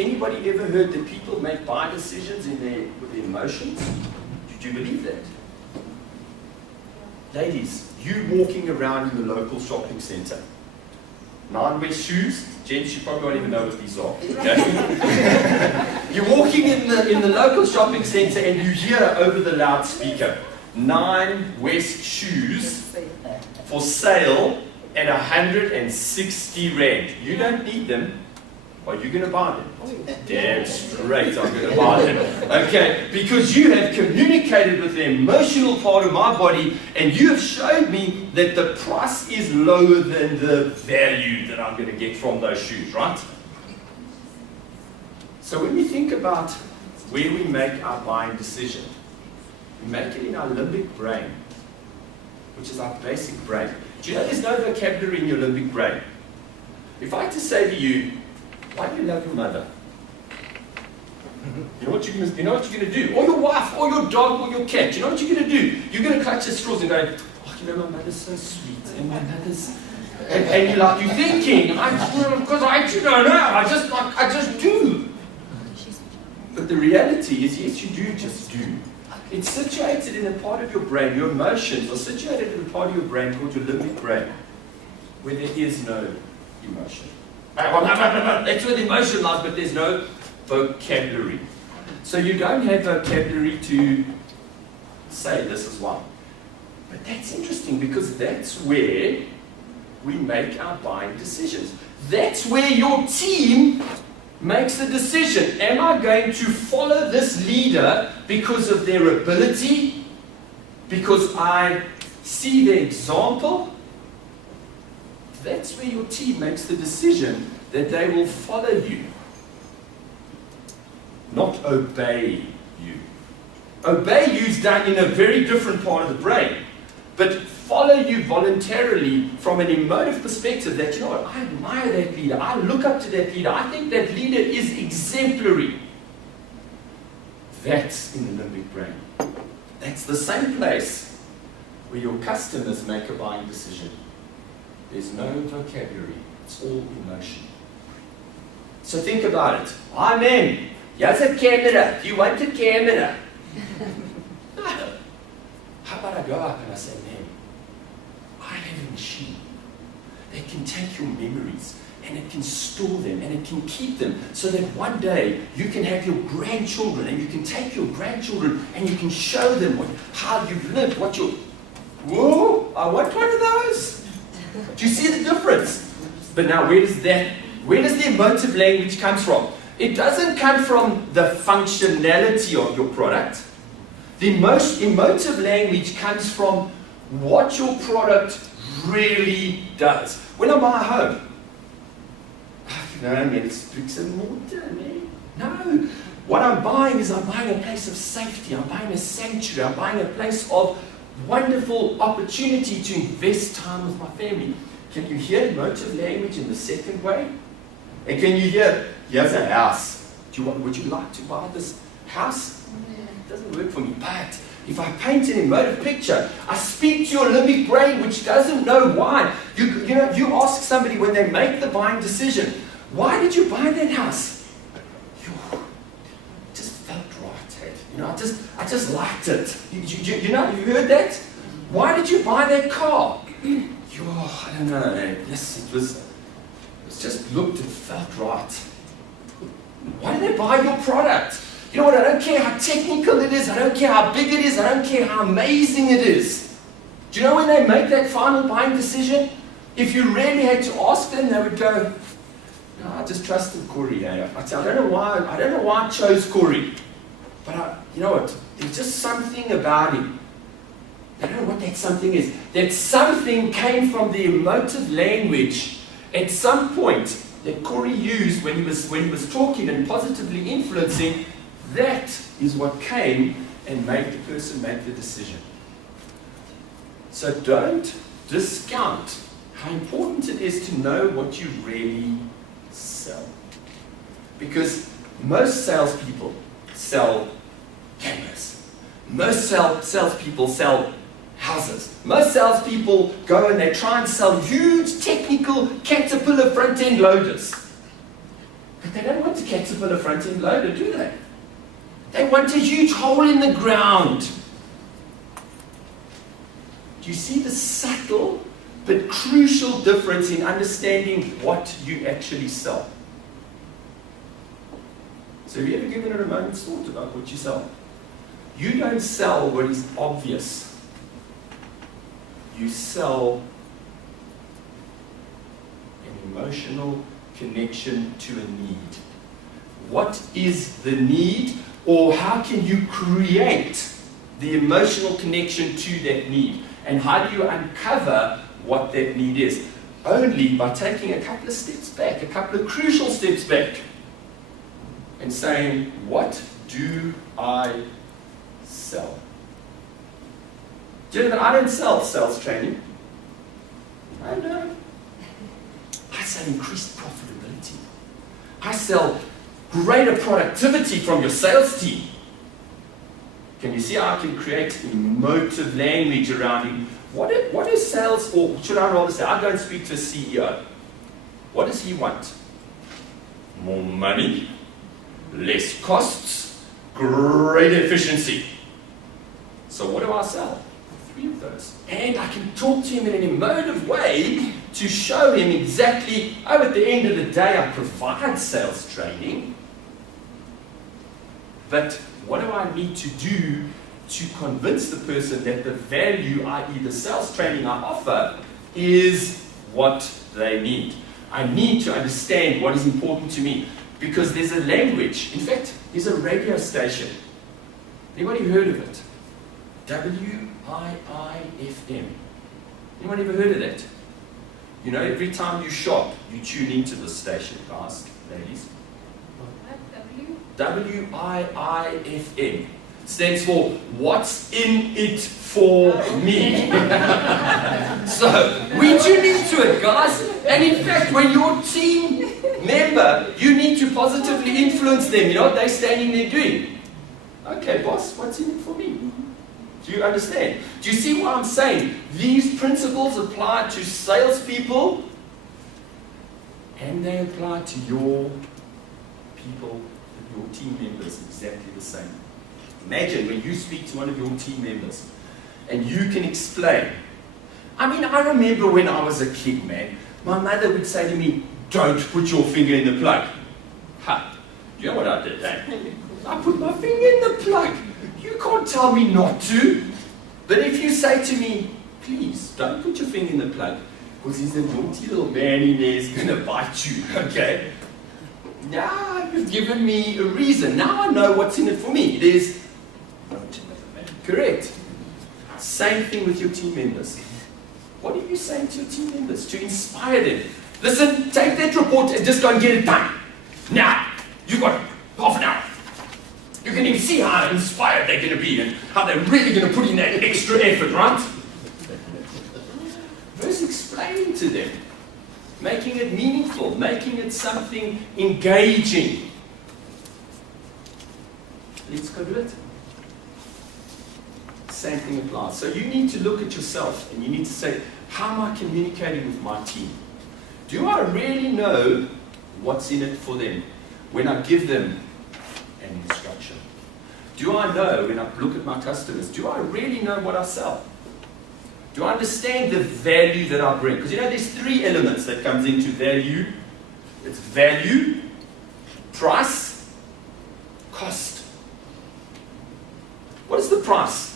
Anybody ever heard that people make buy decisions with their emotions? Did you believe that? Ladies, you walking around in the local shopping center, 9 West shoes, gents, you probably don't even know what these are. Okay? You're walking in the local shopping center and you hear over the loudspeaker, 9 West shoes for sale at 160 Rand. You don't need them. Are you going to buy them? Damn straight I'm going to buy them. Okay, because you have communicated with the emotional part of my body and you have showed me that the price is lower than the value that I'm going to get from those shoes, right? So when we think about where we make our buying decision, we make it in our limbic brain, which is our basic brain. Do you know there's no vocabulary in your limbic brain? If I had to say to you, why do you love your mother? You know what you're going to do? Or your wife, or your dog, or your cat. You know what you're going to do? You're going to clutch your straws and go, oh, you know, my mother's so sweet, and my mother's... And you're thinking, because I don't know, I just do. But the reality is, yes, you do just do. It's situated in a part of your brain, your emotions are situated in a part of your brain called your limbic brain, where there is no emotion. That's where the emotion lies, but there's no vocabulary. So you don't have vocabulary to say this is why. But that's interesting because that's where we make our buying decisions. That's where your team makes the decision. Am I going to follow this leader because of their ability? Because I see their example? That's where your team makes the decision that they will follow you, not obey you. Obey you is done in a very different part of the brain, but follow you voluntarily from an emotive perspective that, you know what, I admire that leader, I look up to that leader, I think that leader is exemplary. That's in the limbic brain. That's the same place where your customers make a buying decision. There's no vocabulary. It's all emotion. So think about it. Hi, man. Here's a camera. Do you want a camera? No. How about I go up and I say, man, I have a machine that can take your memories and it can store them and it can keep them so that one day you can have your grandchildren and you can take your grandchildren and you can show them how you've lived, what you're... Whoa, I want one of those. Do you see the difference? But now where does the emotive language come from? It doesn't come from the functionality of your product. The most emotive language comes from what your product really does. When I buy a home, no, man, it's bricks and mortar, man. No. What I'm buying is I'm buying a place of safety. I'm buying a sanctuary. I'm buying a place of wonderful opportunity to invest time with my family. Can you hear emotive language in the second way? And can you hear, here's a house. Would you like to buy this house? It doesn't work for me. But if I paint an emotive picture, I speak to your limbic brain, which doesn't know why. You ask somebody when they make the buying decision, why did you buy that house? It just felt right. I just liked it. You heard that? Why did you buy that car? I don't know. Yes, it just looked and felt right. Why did they buy your product? You know what? I don't care how technical it is. I don't care how big it is. I don't care how amazing it is. Do you know when they make that final buying decision? If you really had to ask them, they would go, no, I just trusted Corey. I don't know why I chose Corey. But you know what? There's just something about him. I don't know what that something is. That something came from the emotive language at some point that Corey used when he was talking and positively influencing. That is what came and made the person make the decision. So don't discount how important it is to know what you really sell. Because most salespeople sell cameras. Most salespeople sell houses. Most salespeople go and they try and sell huge technical Caterpillar front-end loaders. But they don't want a Caterpillar front-end loader, do they? They want a huge hole in the ground. Do you see the subtle but crucial difference in understanding what you actually sell? So have you ever given it a moment's thought about what you sell? You don't sell what is obvious. You sell an emotional connection to a need. What is the need, or how can you create the emotional connection to that need? And how do you uncover what that need is? Only by taking a couple of steps back, a couple of crucial steps back, and saying, what do I sell? Do you know that I don't sell sales training? I know. I sell increased profitability. I sell greater productivity from your sales team. Can you see how I can create emotive language around it? What is sales, or should I rather say, I go and speak to a CEO. What does he want? More money, less costs, greater efficiency. So what do I sell? 3 of those. And I can talk to him in an emotive way to show him exactly, at the end of the day, I provide sales training. But what do I need to do to convince the person that the value, i.e. the sales training I offer, is what they need? I need to understand what is important to me, because there's a language. In fact, there's a radio station. Anybody heard of it? WIIFM. Anyone ever heard of that? You know, every time you shop, you tune into this station, guys, ladies. WIIFM stands for What's in It For Me. So, we tune into it, guys. And in fact, when your team member, you need to positively influence them. You know what they're standing there doing? Okay, boss, what's in it for me? Do you understand? Do you see what I'm saying? These principles apply to salespeople, and they apply to your people, your team members, exactly the same. Imagine when you speak to one of your team members and you can explain. I mean, I remember when I was a kid, man, my mother would say to me, don't put your finger in the plug. Ha! Do you know what I did, eh? I put my finger in the plug. You can't tell me not to. But if you say to me, please, don't put your finger in the plug, because he's a naughty little man in there, he's going to bite you, okay? Now you've given me a reason. Now I know what's in it for me. It is correct. Same thing with your team members. What are you saying to your team members to inspire them? Listen, take that report and just go and get it done. Now, you've got half an hour. You can even see how inspired they're going to be and how they're really going to put in that extra effort, right? Versus explaining to them, making it meaningful, making it something engaging. Let's go do it. Same thing applies. So you need to look at yourself and you need to say, how am I communicating with my team? Do I really know what's in it for them when I give them an instruction? Do I know when I look at my customers, do I really know what I sell? Do I understand the value that I bring? Because you know there's 3 elements that comes into value. It's value, price, cost. What is the price?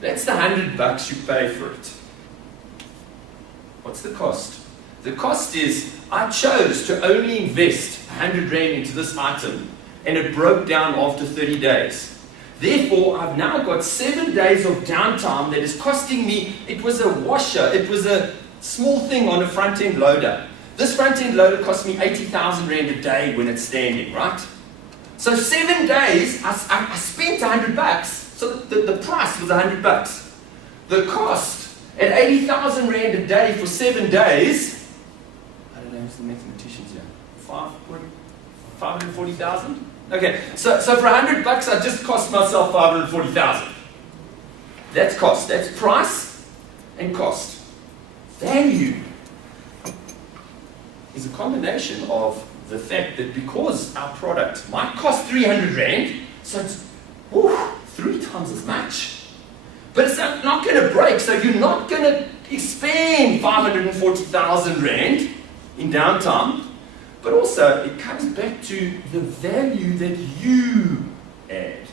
That's the $100 you pay for it. What's the cost? The cost is, I chose to only invest 100 Rand into this item, and it broke down after 30 days. Therefore, I've now got 7 days of downtime that is costing me, it was a washer, it was a small thing on a front-end loader. This front-end loader cost me 80,000 Rand a day when it's standing, right? So 7 days, I spent $100, so the price was $100. The cost, at 80,000 Rand a day for 7 days, I don't know who's the mathematicians here, 540,000? Okay, so for $100, I just cost myself 540,000. That's cost. That's price and cost. Value is a combination of the fact that because our product might cost 300 Rand, so it's 3 times as much. But it's not going to break, so you're not going to spend 540,000 Rand in downtime. But also, it comes back to the value that you add.